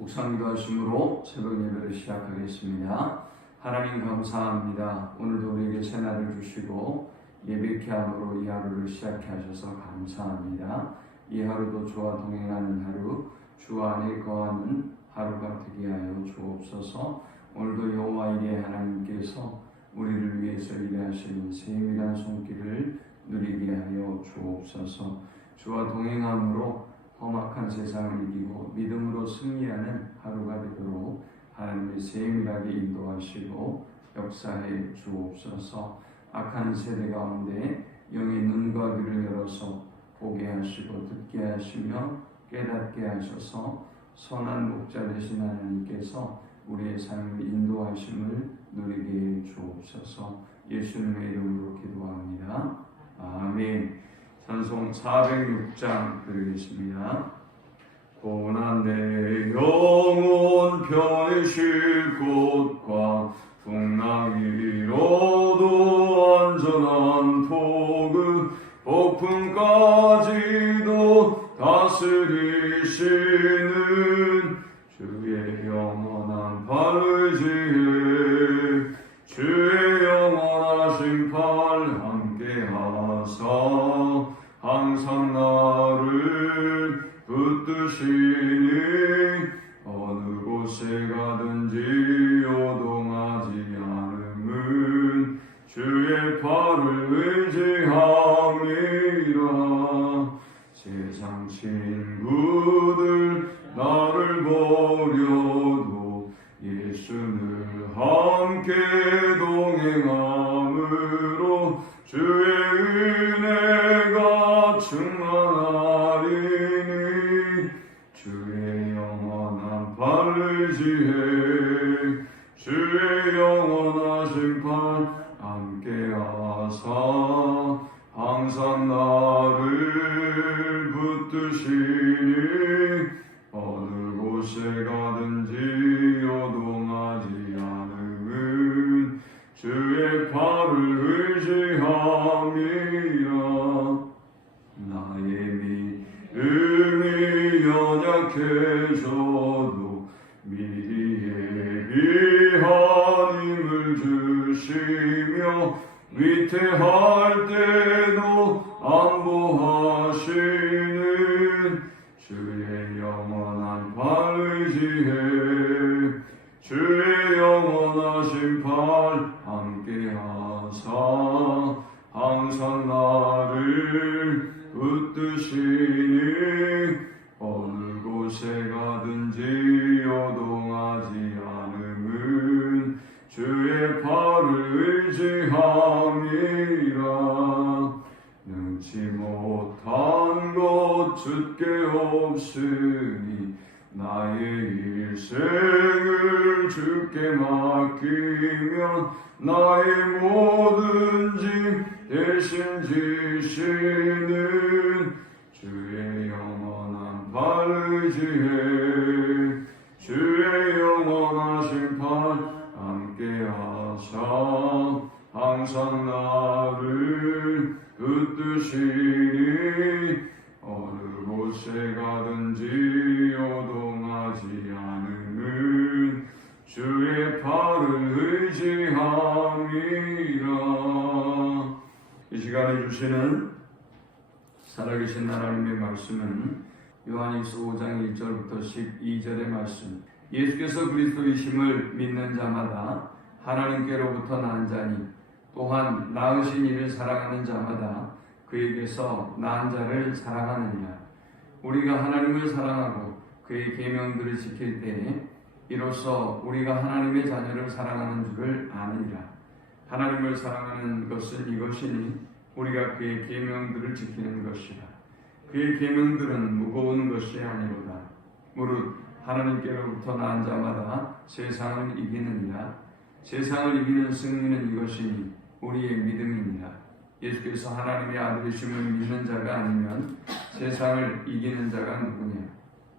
묵상기도 하심으로 새벽 예배를 시작하겠습니다. 하나님 감사합니다. 오늘도 우리에게 새날을 주시고 예배케 함으로 이 하루를 시작해 하셔서 감사합니다. 이 하루도 주와 동행하는 하루, 주 안에 거하는 하루가 되게 하여 주옵소서. 오늘도 여호와 이레 하나님께서 우리를 위해서 일하시는 세밀한 손길을 누리게 하여 주옵소서. 주와 동행함으로 험악한 세상을 이기고 믿음으로 승리하는 하루가 되도록 하나님의 세밀하게 인도하시고 역사해 주옵소서. 악한 세대 가운데 영의 눈과 귀를 열어서 보게 하시고 듣게 하시며 깨닫게 하셔서 선한 목자 되신 하나님께서 우리의 삶을 인도하심을 누리게 해 주옵소서. 예수님의 이름으로 기도합니다. 아멘. 찬송 406장 드리겠습니다. 고난 내 영혼 편히 쉴 곳과 풍랑 위로도 안전한 포그 폭풍까지도 다스리시는 주의 영원한 팔 의지에 주의 영원하신 팔 함께하사 항상 나를 붙드시니 어느 곳에 가든지 요동하지 않음은 주의 팔을 의지함이라. 세상 친구들 나를 버려도 예수를 함께 동행함으로 주의 은혜가 충만하리니 주의 영원한 팔 의지해 주의 영원하신 팔 함께하사 항상 나를 붙드시니 어느 곳에 가든지 요동하지 않음은 주의 팔을 의지함이라. 나의 믿음이 연약해져도 미리 예비한 힘을 주시며 위태할 때도 안보하시는 주의 영원한 팔 의지해 주의 영원하신 팔 함께하사 항상 나를 붙드시니 어느 곳에 가든지 요동하지 않음은 주의 팔을 의지함이라. 능치 못한 것 주께 없으니 나의 일생을 주께 맡기면 나의 모든 짐 대신 지시는 주의 영원한 팔 의지해 주의 영원하신 팔 함께하사 항상 나를 붙드시니 어느 곳에 가든지 요동하지 않음은 주의 팔을 의지함이라. 이 시간에 주시는 살아계신 하나님의 말씀은 요한일서 5장 1절부터 12절의 말씀. 예수께서 그리스도이심을 믿는 자마다 하나님께로부터 난 자니 또한 낳으신 이를 사랑하는 자마다 그에게서 난 자를 사랑하느니라. 우리가 하나님을 사랑하고 그의 계명들을 지킬 때에 이로써 우리가 하나님의 자녀를 사랑하는 줄을 아느니라. 하나님을 사랑하는 것은 이것이니 우리가 그의 계명들을 지키는 것이라. 그의 계명들은 무거운 것이 아니로다. 무릇 하나님께로부터 난 자마다 세상을 이기느니라. 세상을 이기는 승리는 이것이니 우리의 믿음이니라. 예수께서 하나님의 아들이심을 믿는 자가 아니면 세상을 이기는 자가 누구냐?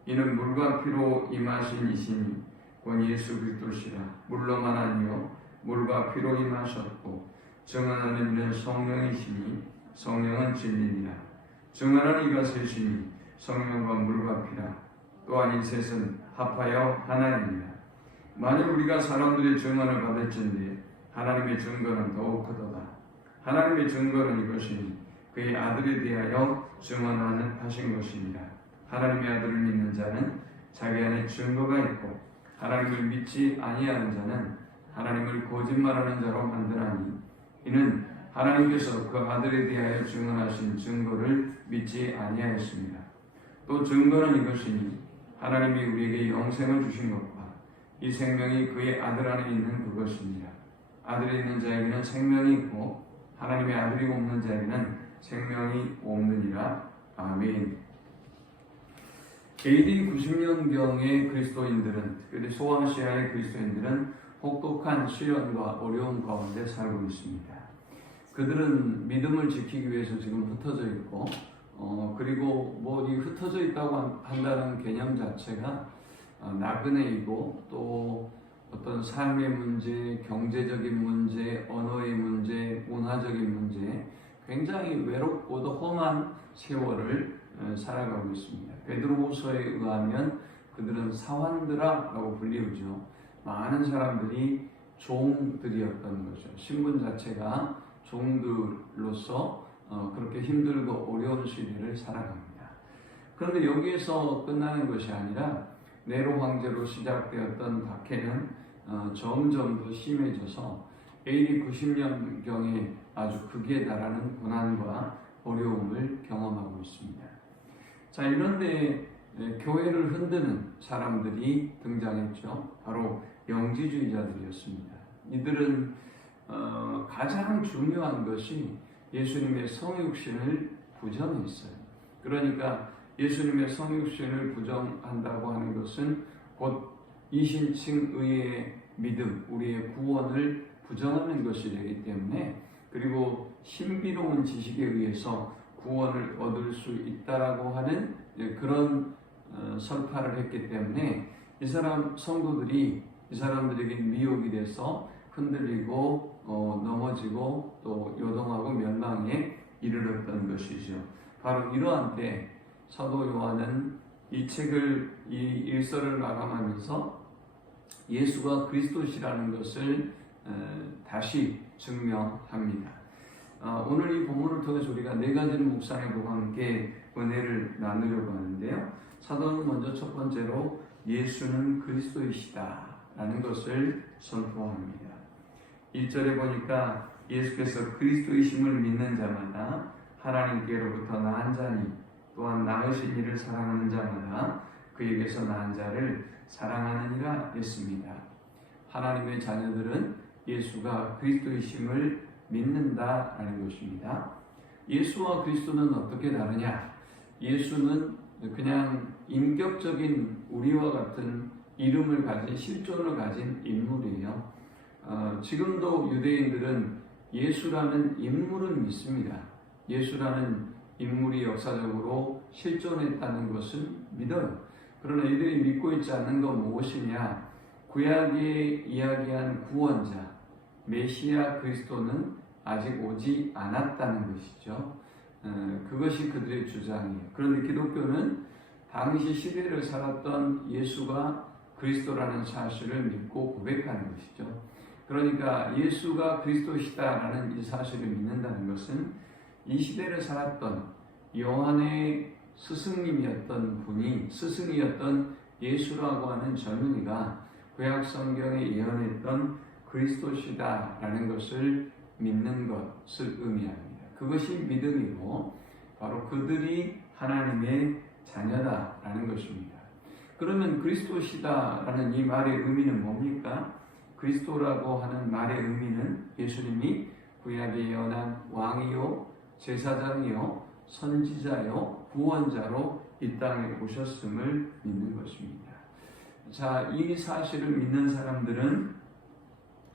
이는 물과 피로 임하신 이시니 곧 예수 그리스도시라. 물로만 아니요 물과 피로 임하셨고 증언하는 이는 성령이시니 성령은 진리니라. 증언하는 이가 셋이니 성령과 물과 피라. 또한 이 셋은 합하여 하나입니다. 만일 우리가 사람들의 증언을 받을진대 하나님의 증거는 더욱 크도다. 하나님의 증거는 이것이니 그의 아들에 대하여 증언하는 하신 것입니다. 하나님의 아들을 믿는 자는 자기 안에 증거가 있고 하나님을 믿지 아니하는 자는 하나님을 거짓말하는 자로 만드나니 이는 하나님께서 그 아들에 대하여 증언하신 증거를 믿지 아니하였습니다. 또 증거는 이것이니 하나님이 우리에게 영생을 주신 것과 이 생명이 그의 아들 안에 있는 그것입니다. 아들에 있는 자에게는 생명이 있고 하나님의 아들이 없는 자에게는 생명이 없느니라. 아멘. AD 90년경의 그리스도인들은, 특별히 소아시아의 그리스도인들은 혹독한 시련과 어려움 가운데 살고 있습니다. 그들은 믿음을 지키기 위해서 지금 흩어져 있고, 그리고 뭐 이 흩어져 있다고 한다는 개념 자체가 나그네이고 또 어떤 삶의 문제, 경제적인 문제, 언어의 문제, 문화적인 문제, 굉장히 외롭고도 험한 세월을 살아가고 있습니다. 베드로후서에 의하면 그들은 사환드라라고 불리우죠. 많은 사람들이 종들이었던 거죠. 신분 자체가 종들로서 그렇게 힘들고 어려운 시대를 살아갑니다. 그런데 여기에서 끝나는 것이 아니라 네로 황제로 시작되었던 박해는 점점 더 심해져서 AD 90년경에 아주 극에 달하는 고난과 어려움을 경험하고 있습니다. 자, 이런데 교회를 흔드는 사람들이 등장했죠. 바로 영지주의자들이었습니다. 이들은 가장 중요한 것이 예수님의 성육신을 부정했어요. 그러니까 예수님의 성육신을 부정한다고 하는 것은 곧 이신칭의의 믿음, 우리의 구원을 부정하는 것이 되기 때문에, 그리고 신비로운 지식에 의해서 구원을 얻을 수 있다라고 하는 그런 설파를 했기 때문에 이 성도들이 이 사람들에게 미혹이 돼서 흔들리고 넘어지고 또 요동하고 멸망에 이르렀던 것이죠. 바로 이러한 때 사도 요한은 이 일서를 마감하면서 예수가 그리스도시라는 것을 다시 증명합니다. 오늘 이 본문을 통해서 우리가 네 가지를 묵상해보고 함께 은혜를 나누려고 하는데요. 사도는 먼저 첫 번째로 예수는 그리스도이시다 라는 것을 선포합니다. 1절에 보니까 예수께서 그리스도이심을 믿는 자마다 하나님께로부터 낳은 자니 또한 낳으신 이를 사랑하는 자마다 그에게서 낳은 자를 사랑하느니라 했습니다. 하나님의 자녀들은 예수가 그리스도이심을 믿는다라는 것입니다. 예수와 그리스도는 어떻게 다르냐? 예수는 그냥 인격적인 우리와 같은 이름을 가진 실존을 가진 인물이에요. 지금도 유대인들은 예수라는 인물은 믿습니다. 예수라는 인물이 역사적으로 실존했다는 것은 믿어요. 그러나 이들이 믿고 있지 않는 건 무엇이냐? 구약에 이야기한 구원자, 메시아 그리스도는 아직 오지 않았다는 것이죠. 그것이 그들의 주장이에요. 그런데 기독교는 당시 시대를 살았던 예수가 그리스도라는 사실을 믿고 고백하는 것이죠. 그러니까 예수가 그리스도시다라는 이 사실을 믿는다는 것은 이 시대를 살았던 요한의 스승님이었던 분이, 스승이었던 예수라고 하는 젊은이가 구약 성경에 예언했던 그리스도시다라는 것을 믿는 것을 의미합니다. 그것이 믿음이고 바로 그들이 하나님의 자녀다라는 것입니다. 그러면 그리스도시다라는 이 말의 의미는 뭡니까? 그리스도라고 하는 말의 의미는 예수님이 구약에 예언한 왕이요, 제사장이요, 선지자요, 구원자로 이 땅에 오셨음을 믿는 것입니다. 자, 이 사실을 믿는 사람들은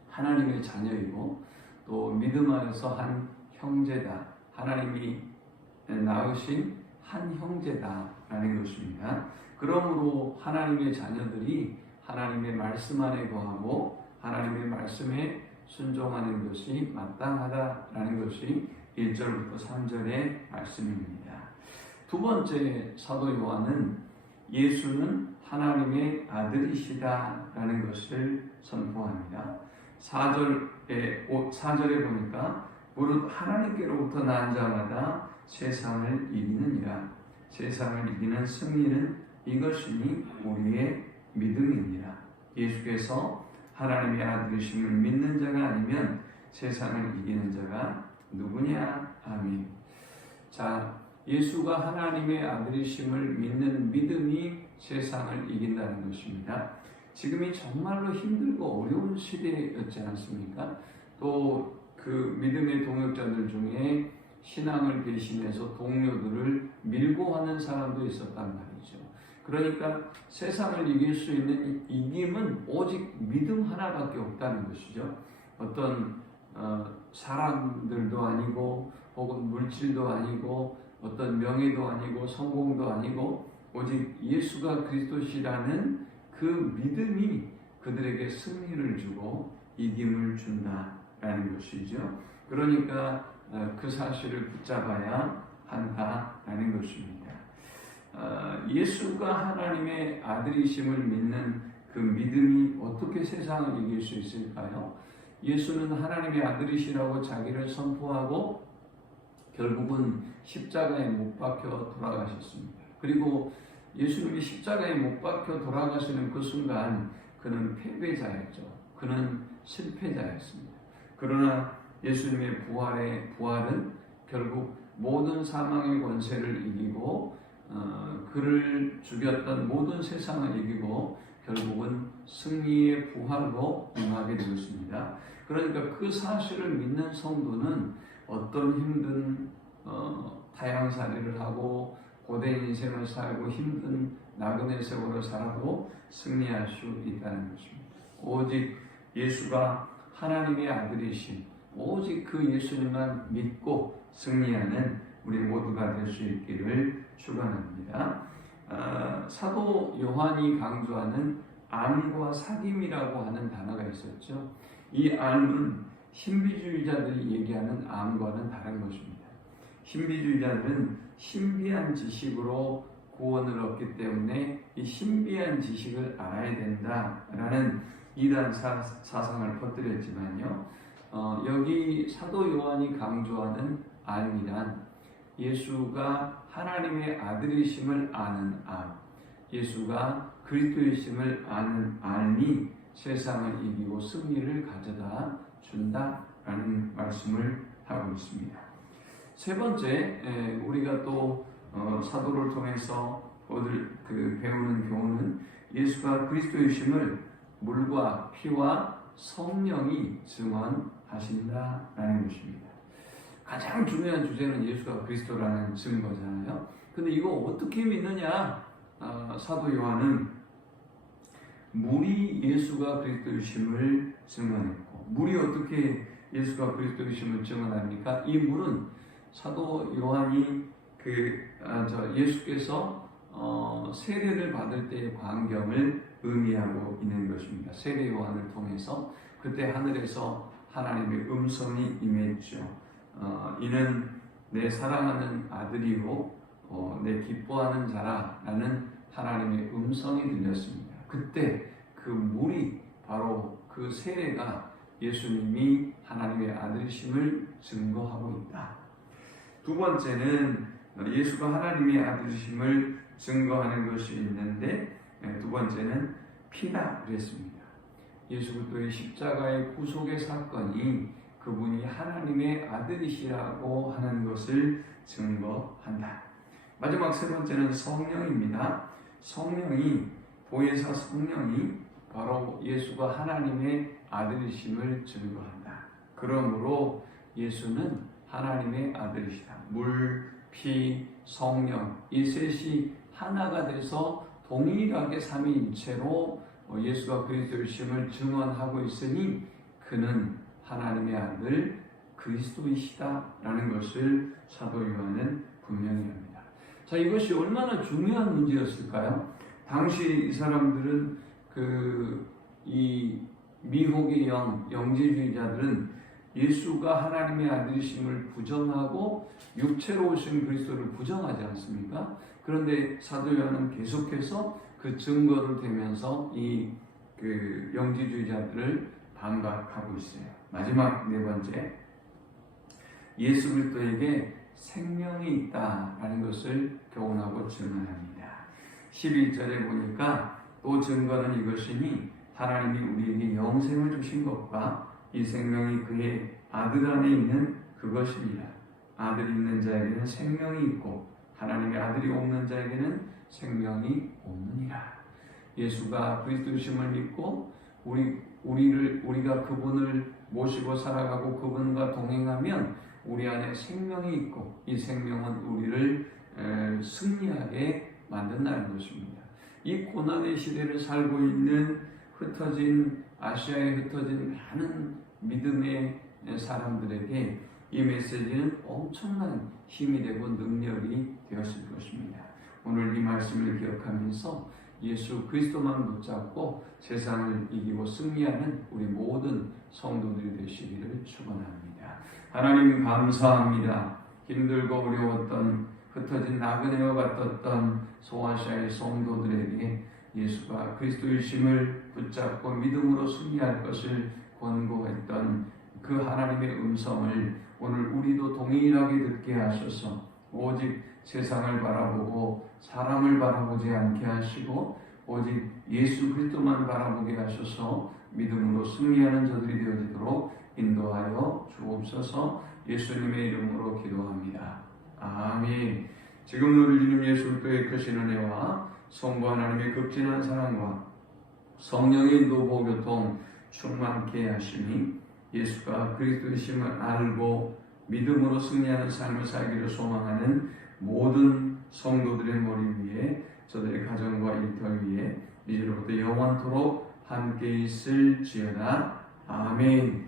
하나님의 자녀이고 또 믿음 안에서 한 형제다. 하나님이 낳으신 한 형제다라는 것입니다. 그러므로 하나님의 자녀들이 하나님의 말씀 안에 거하고 하나님의 말씀에 순종하는 것이 마땅하다라는 것이 1절부터 3절의 말씀입니다. 두 번째 사도 요한은 예수는 하나님의 아들이시다라는 것을 선포합니다. 4절에 보니까 무릇 하나님께로부터 난 자마다 세상을 이기느니라. 세상을 이기는 승리는 이것이니 우리의 믿음이니라. 예수께서 하나님의 아들이심을 믿는 자가 아니면 세상을 이기는 자가 누구냐? 아멘. 자, 예수가 하나님의 아들이심을 믿는 믿음이 세상을 이긴다는 것입니다. 지금이 정말로 힘들고 어려운 시대였지 않습니까? 또 그 믿음의 동역자들 중에 신앙을 배신해서 동료들을 밀고 하는 사람도 있었단 말이죠. 그러니까 세상을 이길 수 있는 이김은 오직 믿음 하나밖에 없다는 것이죠. 어떤 사람들도 아니고 혹은 물질도 아니고 어떤 명예도 아니고 성공도 아니고 오직 예수가 그리스도시라는 그 믿음이 그들에게 승리를 주고 이김을 준다라는 것이죠. 그러니까 그 사실을 붙잡아야 한다라는 것입니다. 예수가 하나님의 아들이심을 믿는 그 믿음이 어떻게 세상을 이길 수 있을까요? 예수는 하나님의 아들이시라고 자기를 선포하고 결국은 십자가에 못 박혀 돌아가셨습니다. 그리고 예수님이 십자가에 못 박혀 돌아가시는 그 순간 그는 패배자였죠. 그는 실패자였습니다. 그러나 예수님의 부활은 결국 모든 사망의 권세를 이기고 그를 죽였던 모든 세상을 이기고 결국은 승리의 부활로 임하게 되었습니다. 그러니까 그 사실을 믿는 성도는 어떤 힘든 타향살이를 하고 고된 인생을 살고 힘든 나그네 세월을 살아도 승리할 수 있다는 것입니다. 오직 예수가 하나님의 아들이신 오직 그 예수님만 믿고 승리하는 우리 모두가 될 수 있기를 축원합니다. 사도 요한이 강조하는 암과 사귐이라고 하는 단어가 있었죠. 이 암은 신비주의자들이 얘기하는 암과는 다른 것입니다. 신비주의자들은 신비한 지식으로 구원을 얻기 때문에 이 신비한 지식을 알아야 된다라는 이단 사상을 퍼뜨렸지만요. 여기 사도 요한이 강조하는 암이란 예수가 하나님의 아들이심을 아는 암, 예수가 그리스도이심을 아는 암이 세상을 이기고 승리를 가져다 준다라는 말씀을 하고 있습니다. 세 번째, 우리가 또 사도를 통해서 배우는 교훈은 예수가 그리스도이심을 물과 피와 성령이 증언하신다라는 것입니다. 가장 중요한 주제는 예수가 그리스도라는 증거잖아요. 근데 이거 어떻게 믿느냐? 사도 요한은 물이 예수가 그리스도이심을 증언했고, 물이 어떻게 예수가 그리스도이심을 증언합니까? 이 물은 사도 요한이 예수께서 세례를 받을 때의 광경을 의미하고 있는 것입니다. 세례 요한을 통해서 그때 하늘에서 하나님의 음성이 임했죠. 이는 내 사랑하는 아들이요 내 기뻐하는 자라라는 하나님의 음성이 들렸습니다. 그때 그 물이 바로 그 세례가 예수님이 하나님의 아들이심을 증거하고 있다. 두 번째는 예수가 하나님의 아들이심을 증거하는 것이 있는데 두 번째는 피다 그랬습니다. 예수 그리스도의 십자가의 구속의 사건이 그분이 하나님의 아들이시라고 하는 것을 증거한다. 마지막 세 번째는 성령입니다. 보혜사 성령이 바로 예수가 하나님의 아들이심을 증거한다. 그러므로 예수는 하나님의 아들이시다. 물, 피, 성령 이 셋이 하나가 돼서 동일하게 삼위일체로 예수가 그리스도이심을 증언하고 있으니 그는 하나님의 아들 그리스도이시다라는 것을 사도 요한은 분명히 합니다. 자, 이것이 얼마나 중요한 문제였을까요? 당시 이 사람들은 이 미혹의 영지주의자들은 예수가 하나님의 아들이심을 부정하고 육체로 오신 그리스도를 부정하지 않습니까? 그런데 사도 요한은 계속해서 그 증거를 대면서 그 영지주의자들을 반박하고 있어요. 마지막 네 번째, 예수 그리스도에게 생명이 있다라는 것을 교훈하고 증언합니다. 11절에 보니까 또 증거는 이것이니 하나님이 우리에게 영생을 주신 것과 이 생명이 그의 아들 안에 있는 그것입니다. 아들이 있는 자에게는 생명이 있고 하나님의 아들이 없는 자에게는 생명이 없느니라. 예수가 그리스도심을 믿고 우리가 그분을 모시고 살아가고 그분과 동행하면 우리 안에 생명이 있고 이 생명은 우리를 승리하게 만든다는 것입니다. 이 고난의 시대를 살고 있는 아시아에 흩어진 많은 믿음의 사람들에게 이 메시지는 엄청난 힘이 되고 능력이 되었을 것입니다. 오늘 이 말씀을 기억하면서 예수 그리스도만 붙잡고 세상을 이기고 승리하는 우리 모든 성도들이 되시기를 축원합니다. 하나님 감사합니다. 힘들고 어려웠던 흩어진 나그네와 같았던 소아시아의 성도들에게 예수가 그리스도이심을 붙잡고 믿음으로 승리할 것을 권고했던 그 하나님의 음성을 오늘 우리도 동일하게 듣게 하셔서 오직 세상을 바라보고 사람을 바라보지 않게 하시고 오직 예수 그리스도만 바라보게 하셔서 믿음으로 승리하는 저들이 되어지도록 인도하여 주옵소서. 예수님의 이름으로 기도합니다. 아멘. 지금 누리는 예수 그리스도의 크신 은혜와 성부 하나님의 극진한 사랑과 성령의 인도 보교통 충만케 하시니 예수가 그리스도이심을 알고 믿음으로 승리하는 삶을 살기를 소망하는 모든 성도들의 머리 위에 저들의 가정과 일터 위에 이제로부터 영원토록 함께 있을지어다. 아멘.